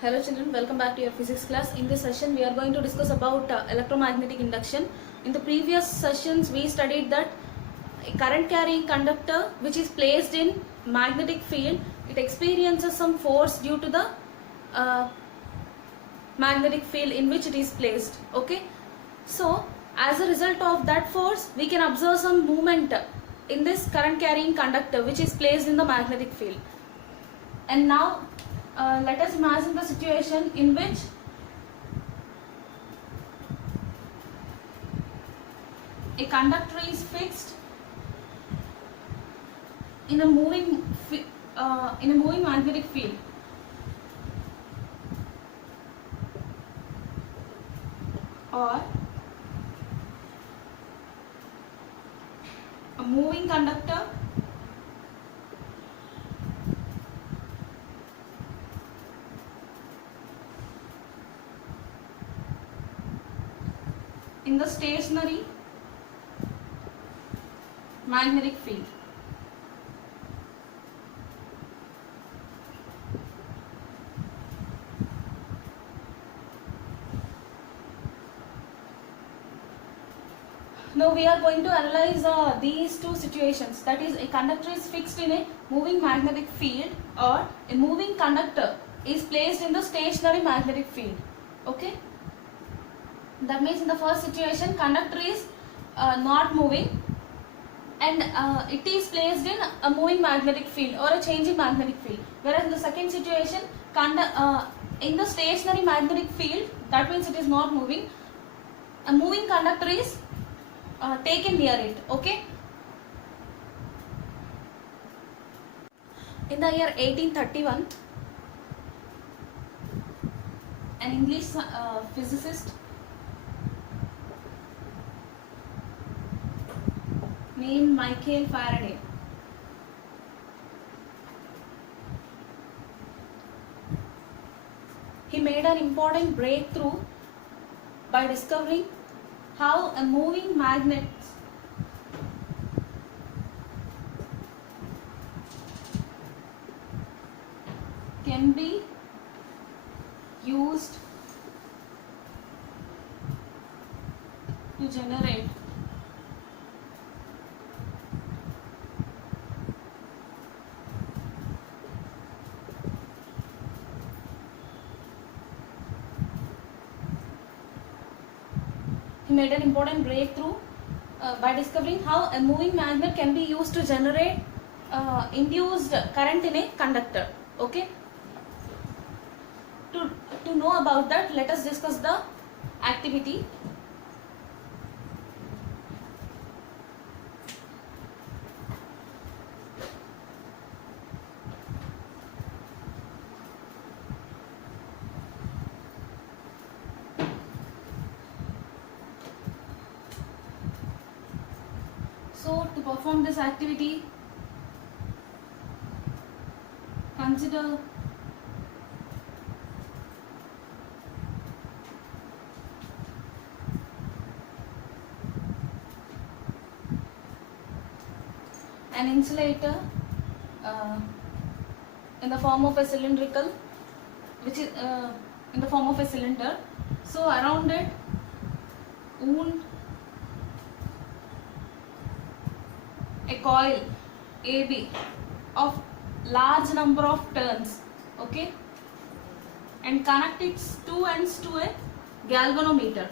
Hello children, welcome back to your physics class. In this session we are going to discuss about electromagnetic induction. In the previous sessions we studied that a current carrying conductor which is placed in magnetic field, it experiences some force due to the uh, magnetic field in which it is placed. Okay, so as a result of that force we can observe some movement in this current carrying conductor which is placed in the magnetic field. And now let us imagine the situation in which a conductor is fixed in a moving magnetic field. Or a moving conductor in the stationary magnetic field. Now we are going to analyze these two situations, that is a conductor is fixed in a moving magnetic field or a moving conductor is placed in the stationary magnetic field. Okay, that means in the first situation conductor is not moving and it is placed in a moving magnetic field or a changing magnetic field, whereas in the second situation in the stationary magnetic field, that means it is not moving, a moving conductor is taken near it. Okay, in the year 1831 an English physicist named Michael Faraday he made an important breakthrough by discovering how a moving magnet can be used to generate he made an important breakthrough by discovering how a moving magnet can be used to generate induced current in a conductor. Okay, to know about that, let us discuss the activity. So to perform this activity, consider an insulator in the form of a cylindrical, which is in the form of a cylinder. So around it wound a coil AB of large number of turns. Okay, and connect its two ends to a galvanometer.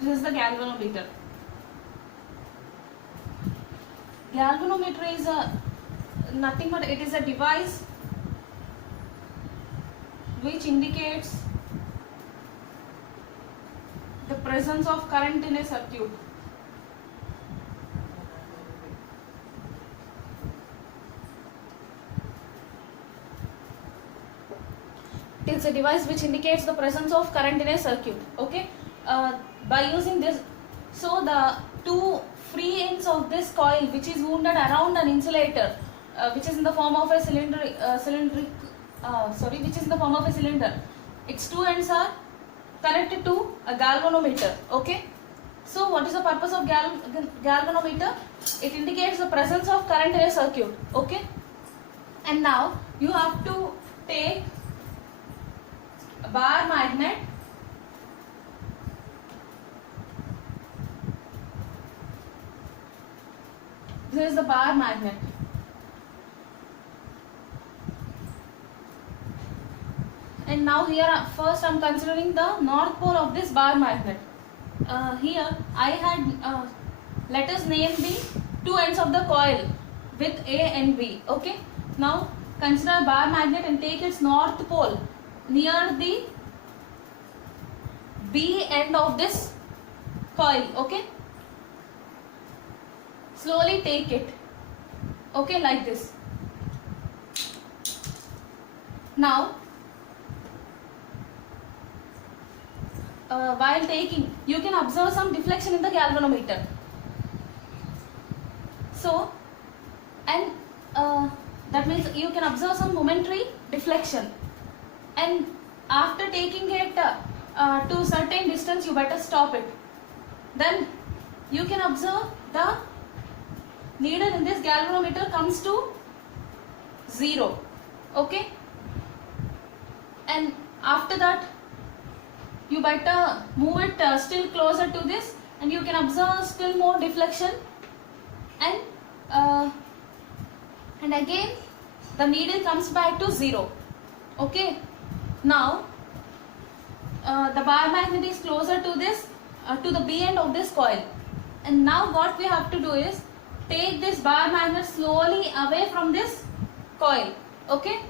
This is the galvanometer. Galvanometer is nothing but it is a device which indicates the presence of current in a circuit. It is a device which indicates the presence of current in a circuit. Okay, by using this, so the two free ends of this coil which is wounded around an insulator which is in the form of a which is in the form of a cylinder, its two ends are connected to a galvanometer. Okay, So what is the purpose of galvanometer? It indicates the presence of current in a circuit. Okay. And now you have to take a bar magnet. This is the bar magnet. And now here first I am considering the north pole of this bar magnet. Here I had let us name the two ends of the coil with A and B. Okay. Now consider a bar magnet and take its north pole near the B end of this coil. Okay. Slowly take it. Okay, like this. Now while taking, you can observe some deflection in the galvanometer. So, and that means you can observe some momentary deflection. And after taking it to certain distance, you better stop it. Then you can observe the needle in this galvanometer comes to 0. Okay. And after that, you better move it still closer to this, and you can observe still more deflection, and again the needle comes back to 0. Okay. Now the bar magnet is closer to this to the B end of this coil, and now what we have to do is take this bar magnet slowly away from this coil. Okay.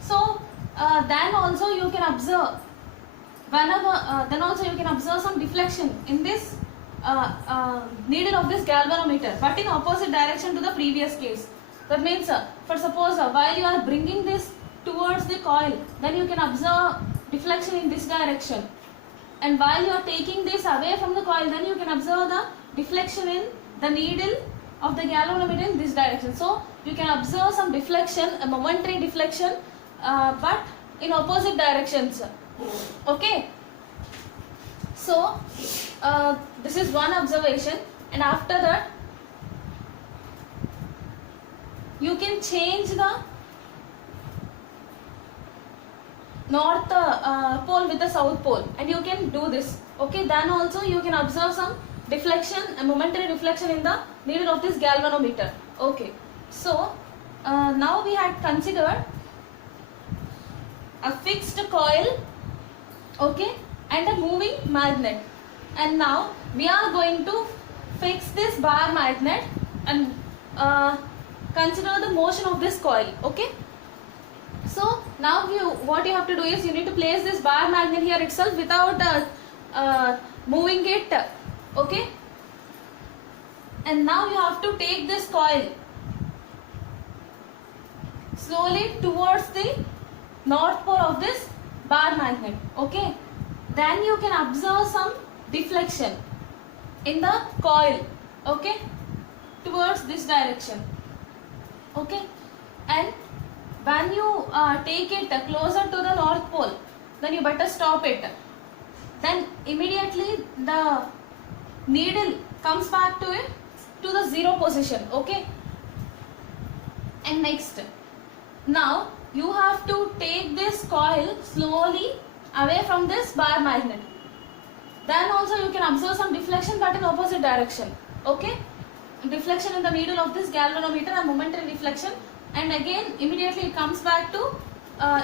So then also you can observe some deflection in this needle of this galvanometer, but in opposite direction to the previous case. That means for suppose while you are bringing this towards the coil, then you can observe deflection in this direction, and while you are taking this away from the coil, then you can observe the deflection in the needle of the galvanometer in this direction. So you can observe some deflection, a momentary deflection, but in opposite directions. Okay. So this is one observation, and after that you can change the north pole with the south pole, and you can do this. Okay. Then also you can observe some deflection, a momentary deflection in the needle of this galvanometer. Okay. So now we had considered a fixed coil, okay, and a moving magnet, and now we are going to fix this bar magnet and consider the motion of this coil. Okay. So now what you have to do is you need to place this bar magnet here itself without moving it. Okay. And now you have to take this coil slowly towards the north pole of this bar magnet. Okay. Then you can observe some deflection in the coil. Okay. Towards this direction. Okay. And when you take it closer to the north pole, then you better stop it. Then immediately the needle comes back to the 0 position. Okay. And next, now you have to take this coil slowly away from this bar magnet. Then also you can observe some deflection, but in opposite direction. Okay. Deflection in the needle of this galvanometer, a momentary deflection, and again immediately it comes back to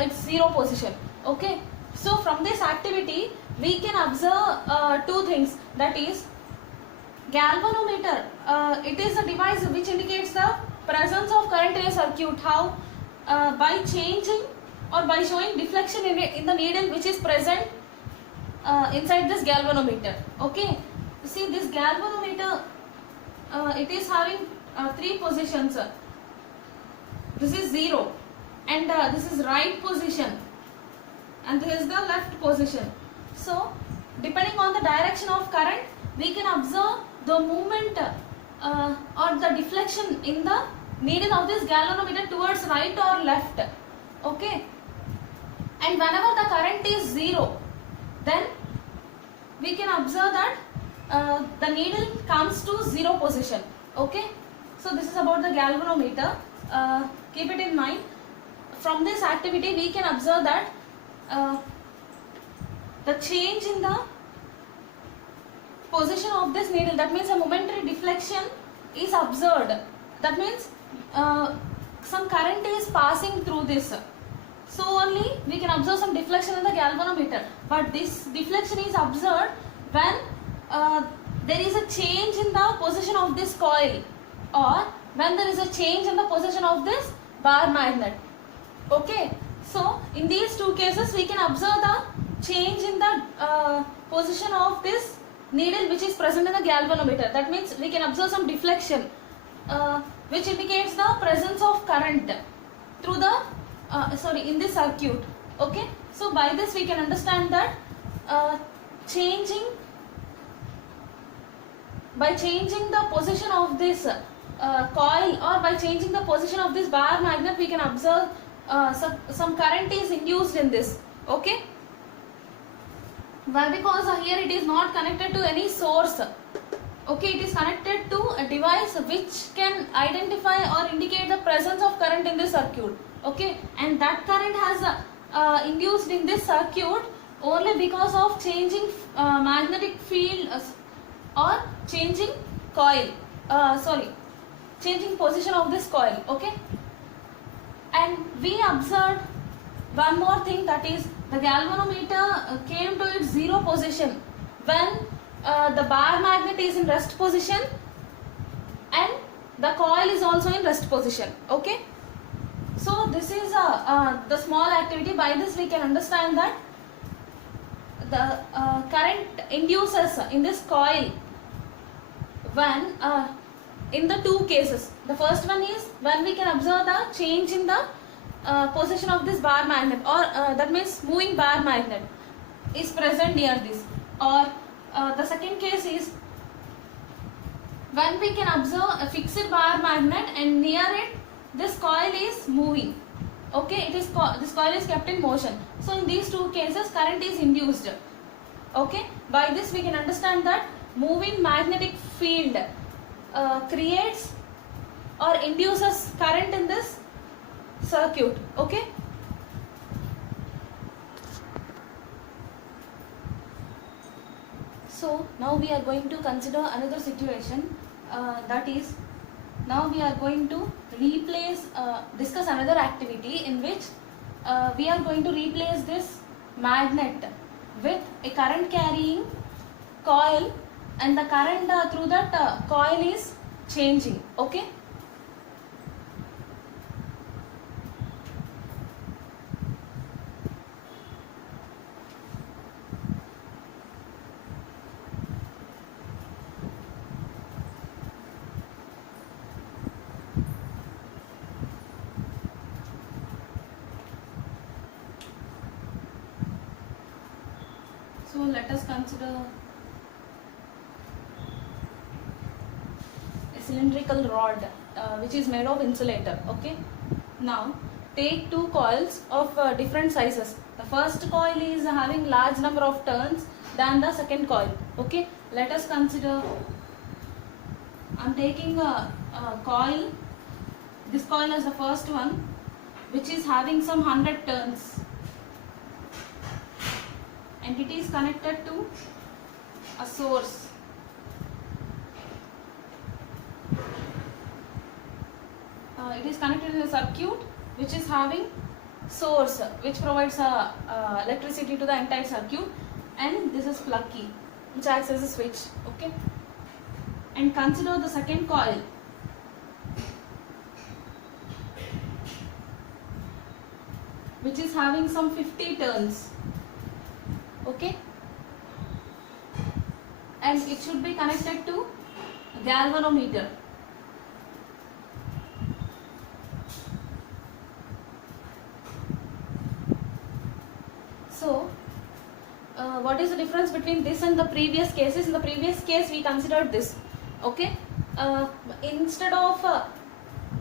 its 0 position. Okay. So from this activity we can observe two things, that is galvanometer. It is a device which indicates the presence of current in a circuit. How? By changing or by showing deflection in the needle which is present inside this galvanometer. Okay. See, this galvanometer, it is having 3 positions. This is 0, and this is right position, and this is the left position. So depending on the direction of current, we can observe the movement or the deflection in the needle of this galvanometer towards right or left. Okay. And whenever the current is 0, then we can observe that the needle comes to zero position. Okay, so this is about the galvanometer. Keep it in mind. From this activity we can observe that the change in the position of this needle, that means a momentary deflection is observed. That means some current is passing through this. So only we can observe some deflection in the galvanometer. But this deflection is observed when there is a change in the position of this coil, or when there is a change in the position of this bar magnet. Okay, so in these two cases we can observe the change in the position of this needle which is present in the galvanometer. That means we can observe some deflection which indicates the presence of current through the in this circuit. Okay, so by this we can understand that by changing the position of this coil, or by changing the position of this bar magnet, we can observe some current is induced in this. Okay, why? Because here it is not connected to any source. Okay, it is connected to a device which can identify or indicate the presence of current in this circuit. Okay, and that current has induced in this circuit only because of changing magnetic field or changing coil. Changing position of this coil. Okay, and we observed one more thing, that is the galvanometer came to its zero position when the bar magnet is in rest position and the coil is also in rest position. Okay, so this is the small activity. By this we can understand that the current induces in this coil when in the two cases. The first one is when we can observe the change in the position of this bar magnet, or that means moving bar magnet is present near this, or the second case is when we can observe a fixed bar magnet and near it this coil is moving. Okay, this coil is kept in motion. So in these two cases current is induced. Okay, by this we can understand that moving magnetic field creates or induces current in this circuit. Okay, so now we are going to consider another situation, that is, now we are going to discuss another activity in which we are going to replace this magnet with a current carrying coil, and the current through that coil is changing. Okay, so let us consider a cylindrical rod which is made of insulator. Okay, now take two coils of different sizes. The first coil is having large number of turns than the second coil. Okay, let us consider, I am taking a coil, this coil is the first one, which is having some 100 turns, and it is connected to a source. It is connected in a circuit which is having source which provides electricity to the entire circuit, and this is plug key which acts as a switch. Okay, and consider the second coil which is having some 50 turns. Okay, and it should be connected to galvanometer. So what is the difference between this and the previous cases? In the previous case we considered this. Okay, instead of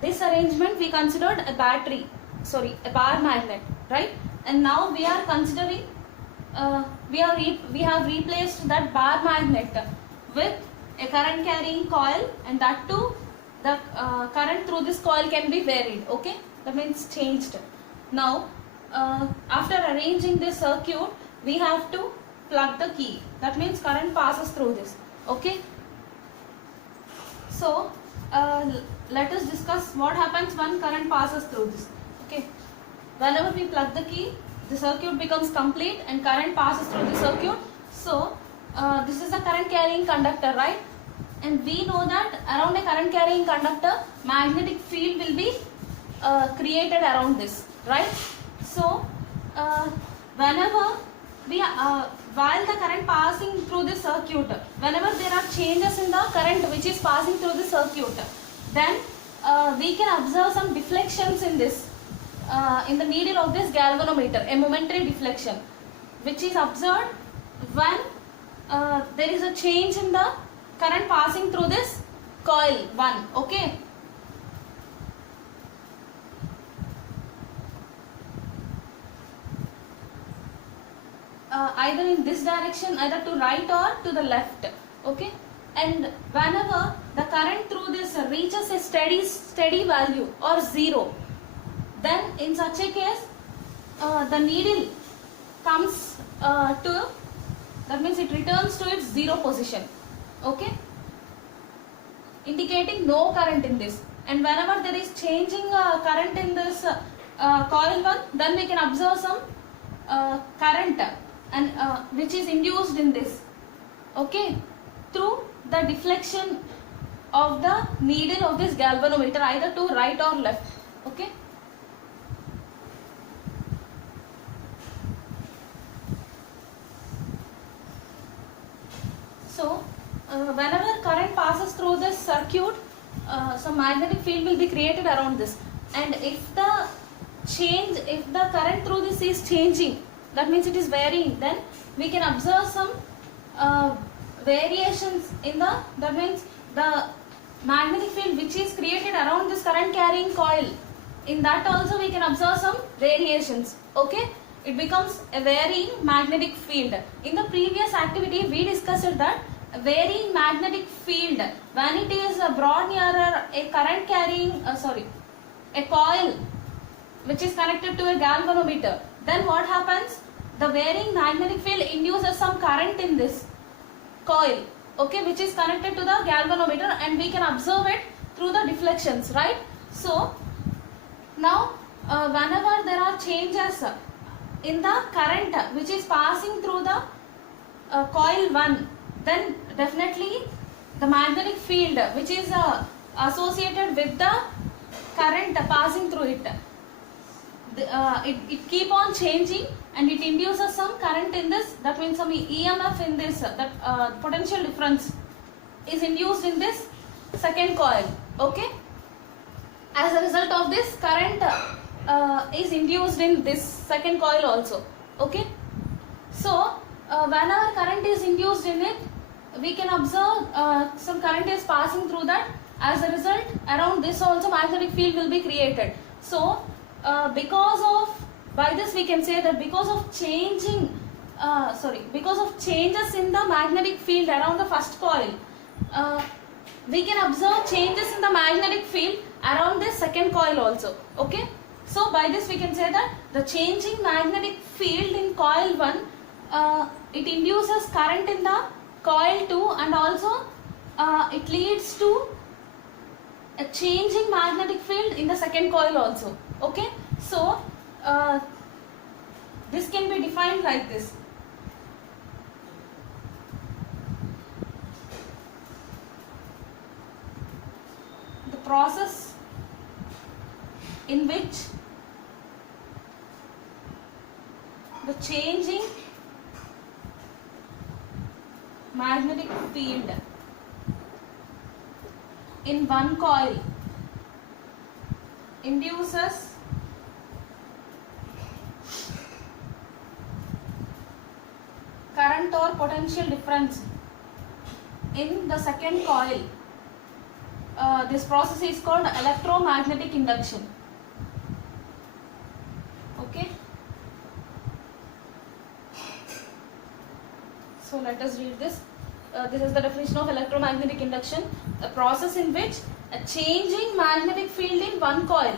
this arrangement we considered a bar magnet, right? And now we are considering we have replaced that bar magnet with a current carrying coil, and that too the current through this coil can be varied. Okay, that means changed. Now after arranging this circuit, we have to plug the key. That means current passes through this. Okay, so let us discuss what happens when current passes through this. Okay, whenever we plug the key, the circuit becomes complete and current passes through the circuit. So this is a current carrying conductor, right? And we know that around a current carrying conductor, magnetic field will be created around this, right? So whenever we while the current passing through the circuit, whenever there are changes in the current which is passing through the circuit, then we can observe some deflections in this in the needle of this galvanometer, a momentary deflection which is observed when there is a change in the current passing through this coil 1. Okay, either in this direction, either to right or to the left. Okay, and whenever the current through this reaches a steady value or 0, then in such a case the needle comes to, that means it returns to its 0 position. Okay, indicating no current in this. And whenever there is changing current in this coil 1, then we can observe some current and which is induced in this. Okay, through the deflection of the needle of this galvanometer, either to right or left. Okay, so whenever current passes through this circuit, some magnetic field will be created around this. And if the current through this is changing, that means it is varying, then we can observe some variations in the, that means the magnetic field which is created around this current carrying coil, in that also we can observe some variations. Okay, it becomes a varying magnetic field. In the previous activity we discussed that varying magnetic field, when it is brought near a current carrying a coil which is connected to a galvanometer, then what happens? The varying magnetic field induces some current in this coil, okay, which is connected to the galvanometer, and we can observe it through the deflections, right? So now whenever there are changes in the current which is passing through the coil 1, then definitely the magnetic field which is associated with the current passing through it, it keep on changing and it induces some current in this, that means some EMF in this, that potential difference is induced in this second coil. Okay, as a result of this, current is induced in this second coil also. Okay, so whenever current is induced in it, we can observe some current is passing through that. As a result, around this also magnetic field will be created. So by this we can say that because of changes in the magnetic field around the first coil, we can observe changes in the magnetic field around this second coil also. Okay, so by this we can say that the changing magnetic field in coil 1, it induces current in the coil 2, and also it leads to a changing magnetic field in the second coil also. Okay, so this can be defined like this. The process in which the changing magnetic field in one coil induces current or potential difference in the second coil. This process is called electromagnetic induction. Okay, so let us read this. this is the definition of electromagnetic induction: a process in which a changing magnetic field in one coil,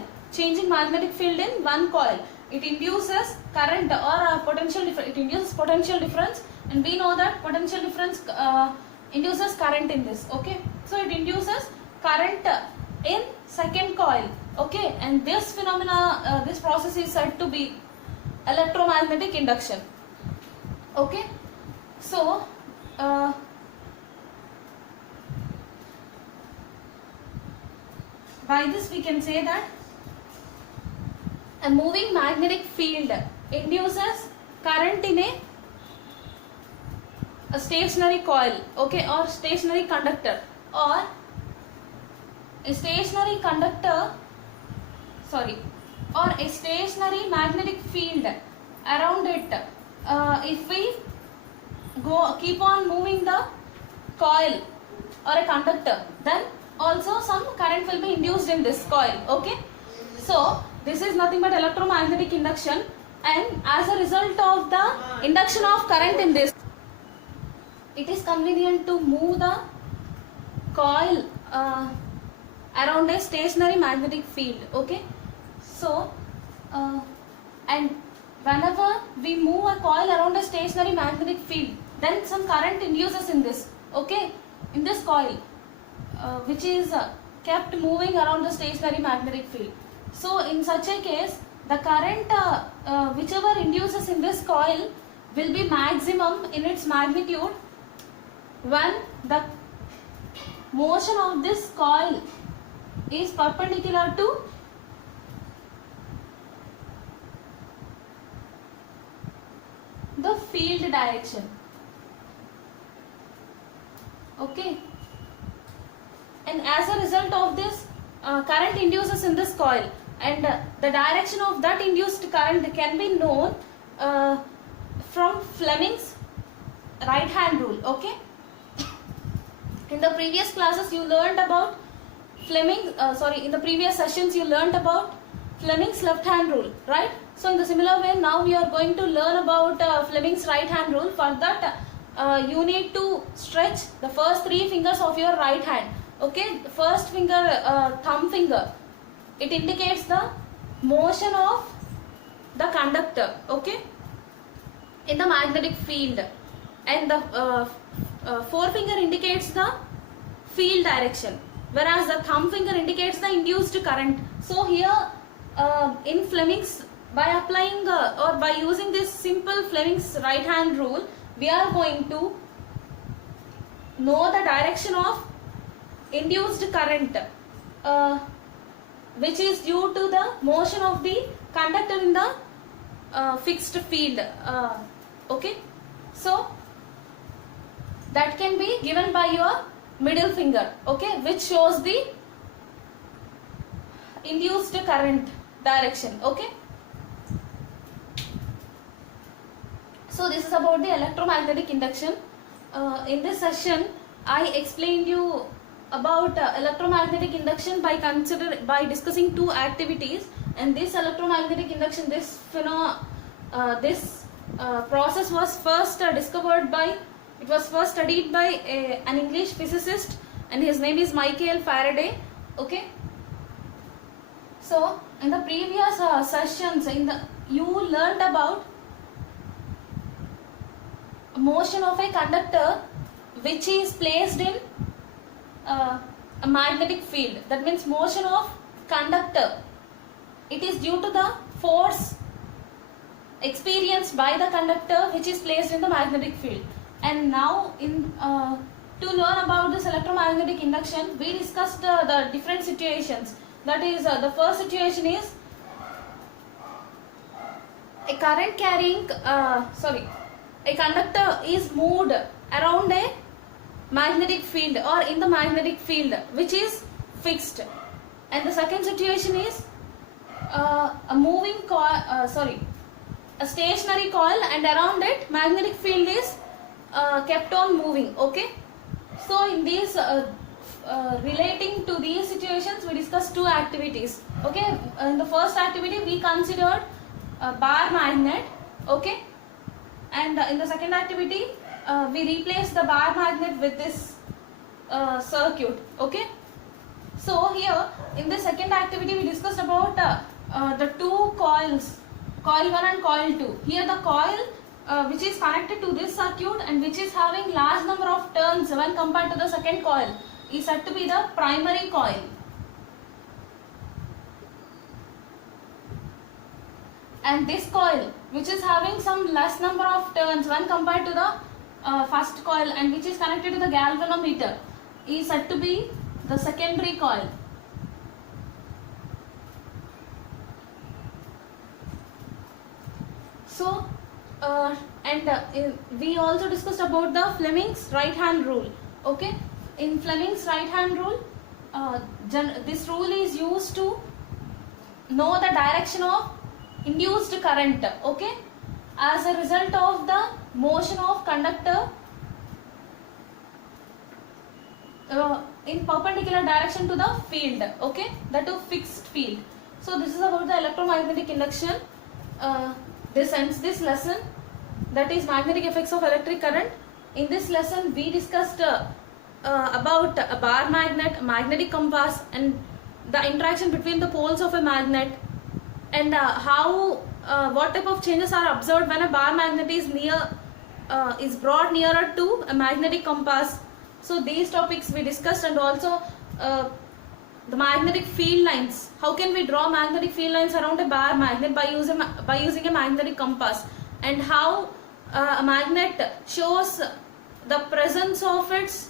it induces current or a potential difference. It induces potential difference, and we know that potential difference induces current in this. Okay, so it induces current in second coil. Okay, and this phenomena, this process is said to be electromagnetic induction. Okay, so by this we can say that a moving magnetic field induces current in a stationary coil, okay, or stationary conductor, or a stationary conductor, sorry, or a stationary magnetic field around it. If we keep on moving the coil or a conductor, then also some current will be induced in this coil. Okay, so this is nothing but electromagnetic induction, and as a result of the induction of current in this, it is convenient to move the coil around a stationary magnetic field. Okay, so and whenever we move a coil around a stationary magnetic field, then some current induces in this, okay, in this coil, which is kept moving around the stationary magnetic field. So in such a case, the current whichever induces in this coil will be maximum in its magnitude when the motion of this coil is perpendicular to the field direction. Okay, and as a result of this, current induces in this coil, and the direction of that induced current can be known from Fleming's right hand rule. Okay, in the previous classes you learned about in the previous sessions you learned about Fleming's left hand rule, right? So in the similar way, now we are going to learn about Fleming's right hand rule. For that, you need to stretch the first three fingers of your right hand. Okay, the first finger, thumb finger, it indicates the motion of the conductor, okay, in the magnetic field, and the forefinger indicates the field direction, whereas the thumb finger indicates the induced current. So here in Fleming's, by applying or by using this simple Fleming's right hand rule, we are going to know the direction of induced current which is due to the motion of the conductor in the fixed field. Okay, so that can be given by your middle finger, okay, which shows the induced current direction. Okay, so this is about the electromagnetic induction. In this session I explained you about electromagnetic induction by discussing two activities, and this electromagnetic induction, this process was first discovered by, it was first studied by an English physicist, and his name is Michael Faraday. Okay, so in the previous sessions you learned about motion of a conductor which is placed in a magnetic field. That means motion of conductor, it is due to the force experienced by the conductor which is placed in the magnetic field. And now to learn about this electromagnetic induction, we discussed the different situations. That is, the first situation is a current carrying a conductor is moved around a magnetic field or in the magnetic field which is fixed. And the second situation is a moving coil, a stationary coil, and around it magnetic field is kept on moving. Okay, so in these relating to these situations we discussed two activities. Okay, in the first activity we considered a bar magnet. Okay, and in the second activity we replace the bar magnet with this circuit. Okay. So here in the second activity we discussed about the two coils, coil 1 and coil 2. Here the coil which is connected to this circuit and which is having large number of turns when compared to the second coil is said to be the primary coil. And this coil which is having some less number of turns when compared to the first coil and which is connected to the galvanometer is said to be the secondary coil. So we also discussed about the Fleming's right hand rule. Okay, in Fleming's right hand rule, this rule is used to know the direction of induced current. Okay, as a result of the motion of conductor in perpendicular direction to the field. Okay, that is fixed field. So this is about the electromagnetic induction. This ends this lesson, that is magnetic effects of electric current. In this lesson we discussed about a bar magnet, magnetic compass, and the interaction between the poles of a magnet, and how what type of changes are observed when a bar magnet is brought nearer to a magnetic compass. So these topics we discussed, and also the magnetic field lines. How can we draw magnetic field lines around a bar magnet by using a magnetic compass, and how a magnet shows the presence of its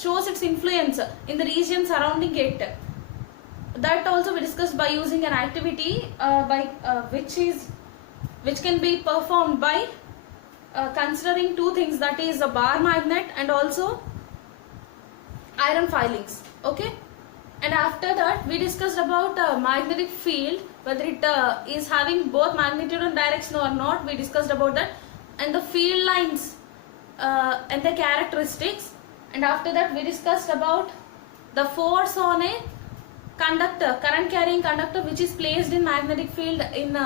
shows its influence in the region surrounding it. That also we discussed by using an activity which can be performed by considering two things, that is a bar magnet and also iron filings. Okay, and after that we discussed about magnetic field, whether it is having both magnitude and direction or not. We discussed about that, and the field lines and the characteristics. And after that we discussed about the force on a conductor, current carrying conductor, which is placed in magnetic field in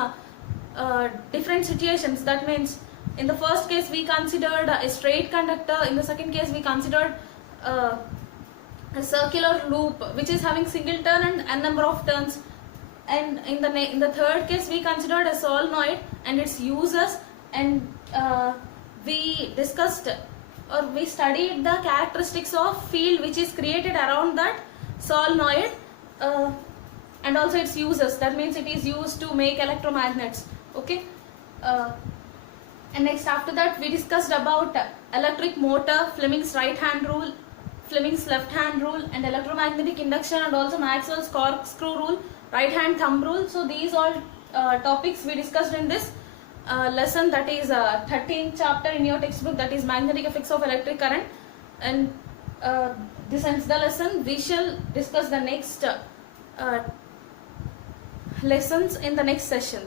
different situations. That means in the first case we considered a straight conductor, in the second case we considered a circular loop which is having single turn and n number of turns, and in the third case we considered a solenoid and its uses, and we discussed or we studied the characteristics of field which is created around that solenoid, and also its uses. That means it is used to make electromagnets. Okay, and next after that we discussed about electric motor, Fleming's right hand rule, Fleming's left hand rule, and electromagnetic induction, and also Maxwell's corkscrew rule, right hand thumb rule. So these all topics we discussed in this lesson, that is 13th chapter in your textbook, that is magnetic effects of electric current. And this ends the lesson. We shall discuss the next lessons in the next session.